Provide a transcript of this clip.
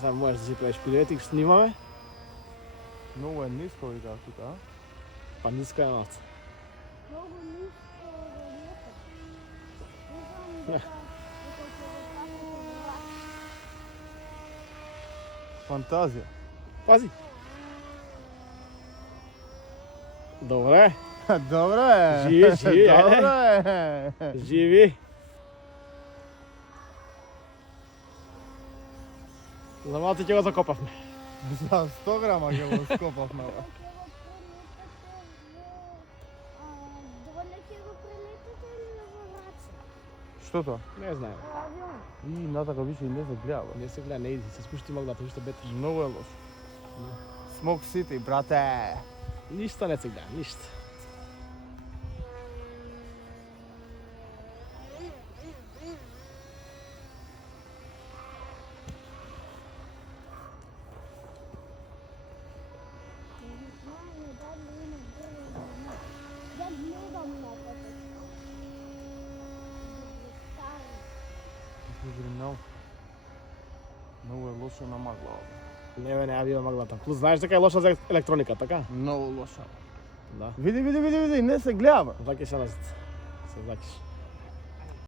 Само можеш да си правиш приветик, снимаме. Многу е ниско и така тука, а? Па ниска е малце. Многу ниско да летам. Фантазија. Пази. Добре, Добре. Живи, живи, ајде. Добре. живи. За малце ќе го закопавме. За 100 грама ќе го скопавме. Доле ќе го прелетите или во Враца? Што тоа? Не знаем. Авион. И натака више и не се гледа. Не се гледа, не иди, се спушти маглата, уште бетиш. Многу е лошо. Смок Сити, брате. Ништа не се гледа, ништа. Ја гледам натака. Многу е лошо на магла. Не бе, не бива маглата. Плюс знаеш дека е лоша за електроника, така? Многу лошо. Да. Види, не се гледа. Заќиш се назад. Се заќиш.